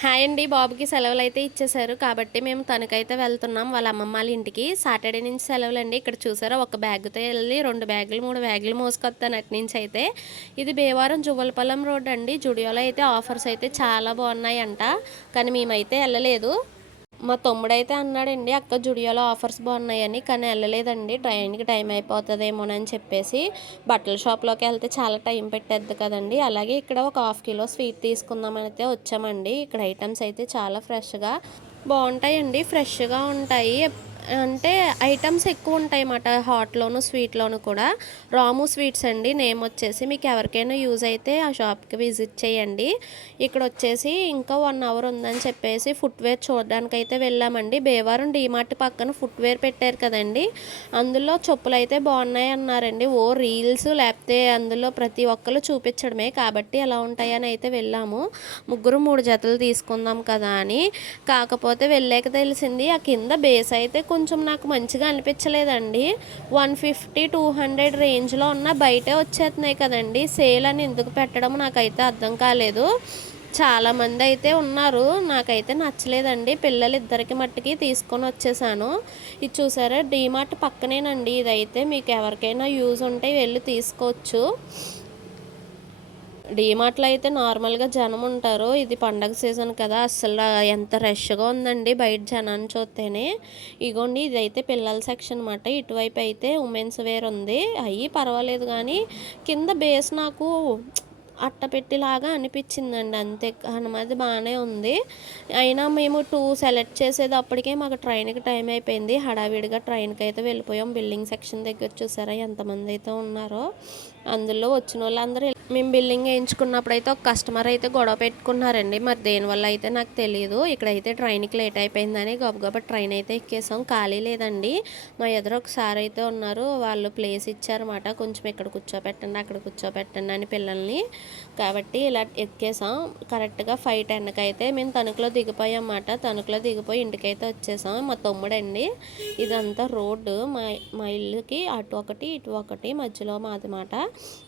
Hi అండి. బాబుకి సెలవులైతే ఇచ్చేశారు. కాబట్టి మేము తణుకైతే వెళ్తున్నాం వాళ్ళ అమ్మమ్మ వాళ్ళ ఇంటికి. సాటర్డే నుంచి సెలవులండి. ఇక్కడ చూసారా ఒక బ్యాగ్‌తో ఎళ్లి 2 బ్యాగులు, 3 బ్యాగులు మోసుకొత్తాను అటునుంచయితే. ఇది భీమవరం జువ్వలపాలెం రోడ్ అండి. జుడియోలో అయితే ఆఫర్స్ అయితే చాలా బాగున్నాయంట. కానీ మేమైతే ఎళ్ళలేదు. మా తమ్ముడైతే అన్నాడండి, అక్క జుడియోలో ఆఫర్స్ బాగున్నాయని. కానీ వెళ్ళలేదండి, ట్రైన్కి టైం అయిపోతుందేమోనని చెప్పేసి. బట్టల షాప్లోకి వెళ్తే చాలా టైం పెట్టేద్ది కదండి. అలాగే ఇక్కడ ఒక హాఫ్ కిలో స్వీట్ తీసుకుందామని అయితే వచ్చామండి. ఇక్కడ ఐటమ్స్ అయితే చాలా ఫ్రెష్గా బాగుంటాయండి, ఫ్రెష్గా ఉంటాయి. అంటే ఐటమ్స్ ఎక్కువ ఉంటాయి అన్నమాట, హాట్లోను స్వీట్లోను కూడా. రాము స్వీట్స్ అండి నేమ్ వచ్చేసి. మీకు ఎవరికైనా యూజ్ అయితే ఆ షాప్కి విజిట్ చేయండి. ఇక్కడ వచ్చేసి ఇంకా 1 అవర్ ఉందని చెప్పేసి ఫుట్వేర్ చూడడానికి అయితే వెళ్ళామండి. భీమవరం డీమార్ట్ పక్కన ఫుట్వేర్ పెట్టారు కదండి, అందులో చెప్పులు అయితే బాగున్నాయి అన్నారండి. ఓ రీల్స్ లేకపోతే అందులో ప్రతి ఒక్కరు చూపించడమే, కాబట్టి ఎలా ఉంటాయని అయితే వెళ్ళాము. ముగ్గురు 3 జతలు తీసుకుందాం కదా అని. కాకపోతే వెళ్ళాక తెలిసింది ఆ కింద బేస్ అయితే కొంచెం నాకు మంచిగా అనిపించలేదండి. 150-200 రేంజ్లో ఉన్న బయటే వచ్చేస్తున్నాయి కదండి. సేల్ అని ఎందుకు పెట్టడం నాకైతే అర్థం కాలేదు. చాలామంది అయితే ఉన్నారు, నాకైతే నచ్చలేదండి. పిల్లలు ఇద్దరికి మట్టుకి తీసుకొని వచ్చేసాను. ఇది చూసారా డీమార్ట్ పక్కనేనండి. ఇదైతే మీకు ఎవరికైనా యూజ్ ఉంటే వెళ్ళి తీసుకోవచ్చు. డీమార్ట్లో అయితే నార్మల్గా జనం ఉంటారు. ఇది పండగ సీజన్ కదా, అస్సలు ఎంత రష్గా ఉందండి బయట జనాన్ని చూస్తేనే. ఇగోండి ఇదైతే పిల్లల సెక్షన్ అనమాట. ఇటువైపు అయితే ఉమెన్స్ వేర్ ఉంది. అవి పర్వాలేదు కానీ కింద బేస్ నాకు అట్టపెట్టిలాగా అనిపించిందండి, అంతే. హనుమది బాగానే ఉంది. అయినా మేము 2 సెలెక్ట్ చేసేటప్పటికే మాకు ట్రైన్కి టైం అయిపోయింది. హడావిడిగా ట్రైన్కి అయితే వెళ్ళిపోయాం. బిల్లింగ్ సెక్షన్ దగ్గర చూసారా ఎంతమంది అయితే ఉన్నారో. అందులో వచ్చిన వాళ్ళందరూ మేము బిల్లింగ్ వేయించుకున్నప్పుడు అయితే ఒక కస్టమర్ అయితే గొడవ పెట్టుకున్నారండి. మరి దేనివల్ల అయితే నాకు తెలియదు. ఇక్కడైతే ట్రైన్కి లేట్ అయిపోయిందని గబగబా ట్రైన్ అయితే ఎక్కేసాం. ఖాళీ లేదండి. మా ఎదురు ఒకసారి అయితే ఉన్నారు, వాళ్ళు ప్లేస్ ఇచ్చారన్నమాట. కొంచెం ఇక్కడ కూర్చోపెట్టండి అక్కడ కూర్చోపెట్టండి అని పిల్లల్ని. కాబట్టి ఇలా ఎక్కేసాం. కరెక్ట్గా 5:10కి అయితే మేము తణుకులో దిగిపోయాం అన్నమాట. తణుకులో దిగిపోయి ఇంటికైతే వచ్చేసాం. మా తమ్ముడండి. ఇదంతా రోడ్డు మా ఇల్లుకి అటు ఒకటి ఇటు ఒకటి మధ్యలో మాది మాట.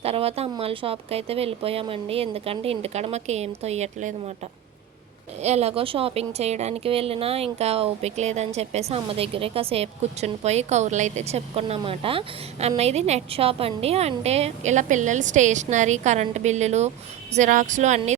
తర్వాత అమ్మాల షాప్కి అయితే వెళ్ళిపోయామండి. ఎందుకంటే ఇంటికాడ మాకు ఏం తొయ్యట్లేదు అన్నమాట. ఎలాగో షాపింగ్ చేయడానికి వెళ్ళినా ఇంకా ఓపిక లేదని చెప్పేసి అమ్మ దగ్గరే కాసేపు కూర్చుని పోయి కౌర్లు అయితే చెప్పుకున్నమాట. అన్న ఇది నెట్ షాప్ అండి, అంటే ఇలా పిల్లలు స్టేషనరీ, కరెంటు బిల్లులు, జిరాక్స్లు అన్నీ